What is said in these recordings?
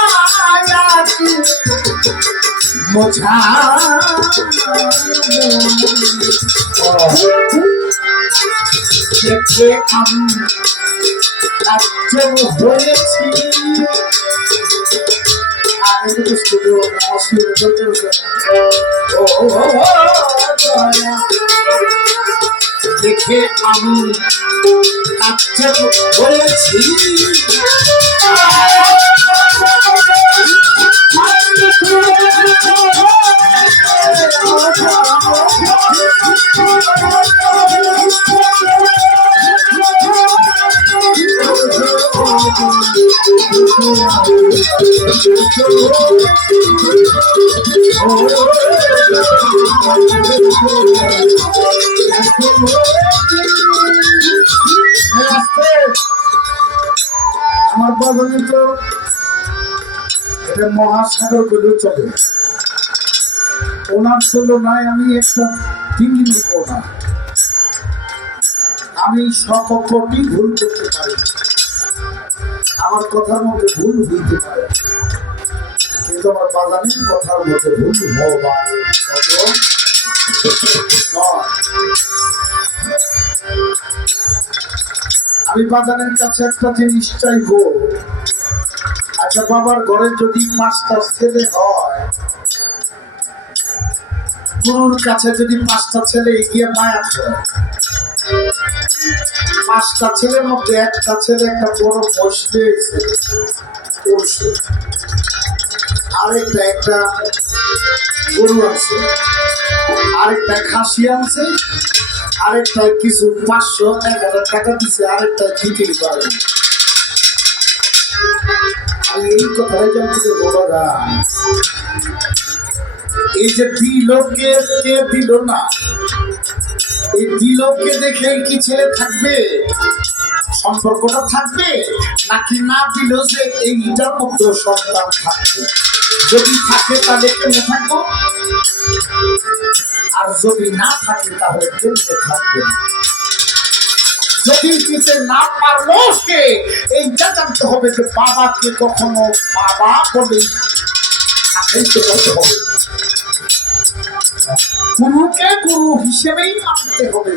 আকায়াতি মোছা দেখে আমি কার্য হয়েছি আমি তো ও, দয়া। দেখে আমি কার্য হয়েছি আস্তে। আমার বাগানে তো এটা মহাসাগর চলে। ওনার আমি একটা না। আমি ভুল করতে পারি। আমার কথার মধ্যে ভুল হইতে পারে। কিন্তু আমার বাগানের কথার মধ্যে ভুল নয়। আমি বাজারের কাছে একটা জিনিস চাইব। আচ্ছা বাবার ঘরে যদি পাঁচটা ছেলে হয়, গুরুর কাছে যদি পাঁচটা ছেলে এগিয়ে মায়া করে পাঁচটা ছেলের মধ্যে একটা ছেলে একটা বড় এসে আরেকটা একটা গরু আছে, আরেকটা খাসি আছে আরেকটা কিছু পাঁচশো, এক হাজার টাকা দিছে, আরেকটা খিচুড়ি পাবে আমি এই কথাই জানতে চাইব, বাবা। এই যে দিল কে কে দিল না? এই দিলকে দেখে কি ছেলে থাকবে? সম্পর্কটা থাকবে? নাকি না দিল যে এইটার মধ্যে সন্তান থাকবে? যদি থাকে তাহলে কেমনে থাকব? আর যদি না থাকে তাহলে কেমনে থাকবে? যদি দিতে না পারল সে এইটা জানতে হবে যে বাবাকে কখনো বাবা বলে হবে। গুরুকে গুরু হিসেবেই মানতে হবে।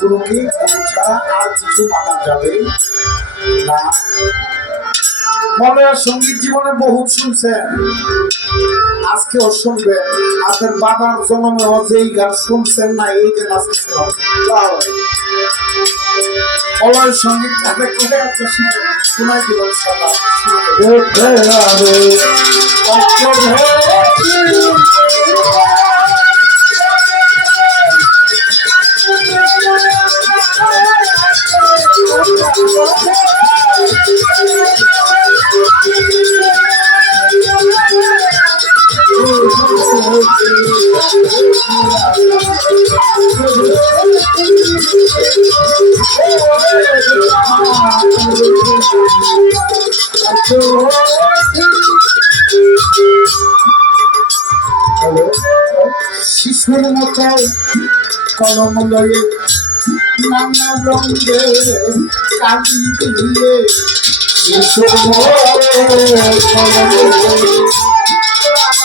গুরুকে গুরু ছাড়া আর কিছু মানা যাবে না। মনে সংগীত জীবনে বহুত শুনছেন। আজকেও শুনবেন। আপনার বাবার জন্মে যেই গান শুনছেন না এই গান আজকে অলয় সংগীত তাহলে কোথায় আছে শোনাই দিবেন সদা শিশুর মতো কলম লয়ে নানা রঙে কালি দিয়ে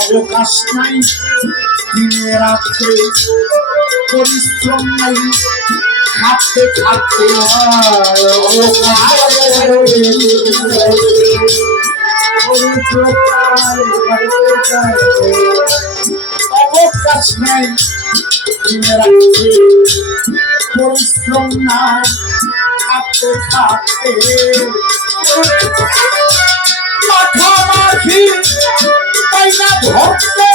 অবকাশ নাই দিনে রাত্রে পরিশ্রম নাই। খাটতে খাটতে অবকাশ নাই। রাত্রে পরিশ্রম নাই খাটতে খাটতে মাখামাখি তাই না ধরতে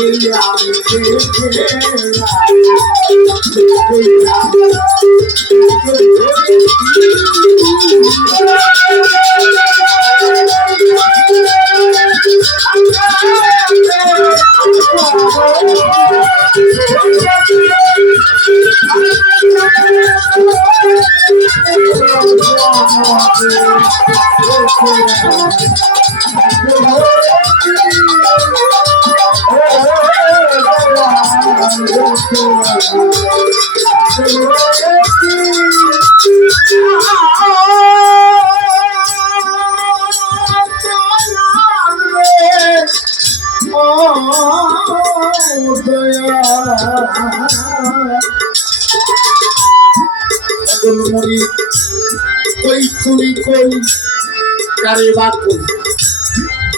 মাখামাখি তাই না ধরতে কাঁপলে মরি কই তুমি কই কারে বা কই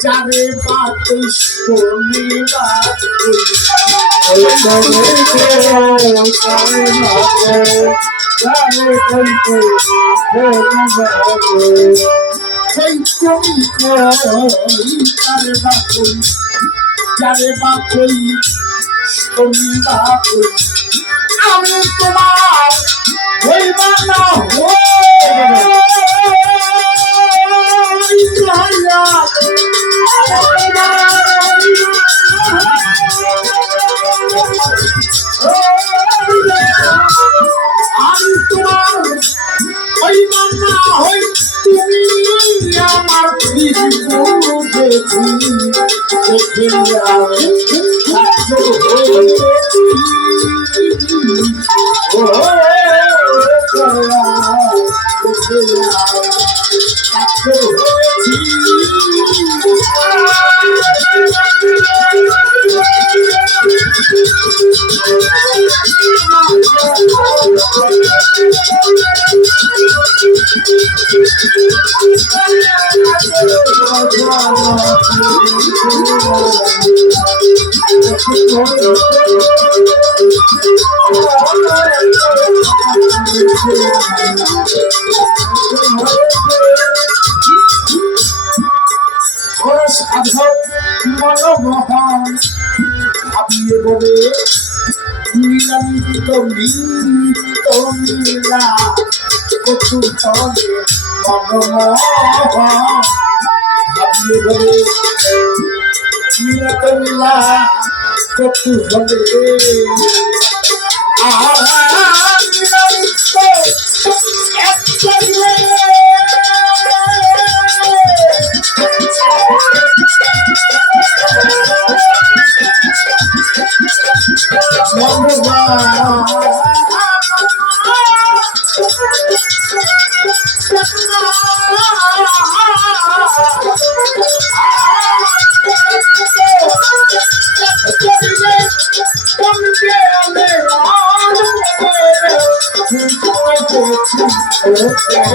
যারে বা কই শোনে বা কই তুমি কই কারে বা কই যারে বা কই আমি তোমার হইবা না আমি তোমার হইবা না হই তুমি আমার বুঝেছি দেখে সাধক মনোমোহন ভাবিয়ে বলে নিরন্ত নিত্য নীলা কচু তলে মনোমোহন ভাবিয়ে বলে নীলা কচু হলে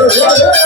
হয়েছি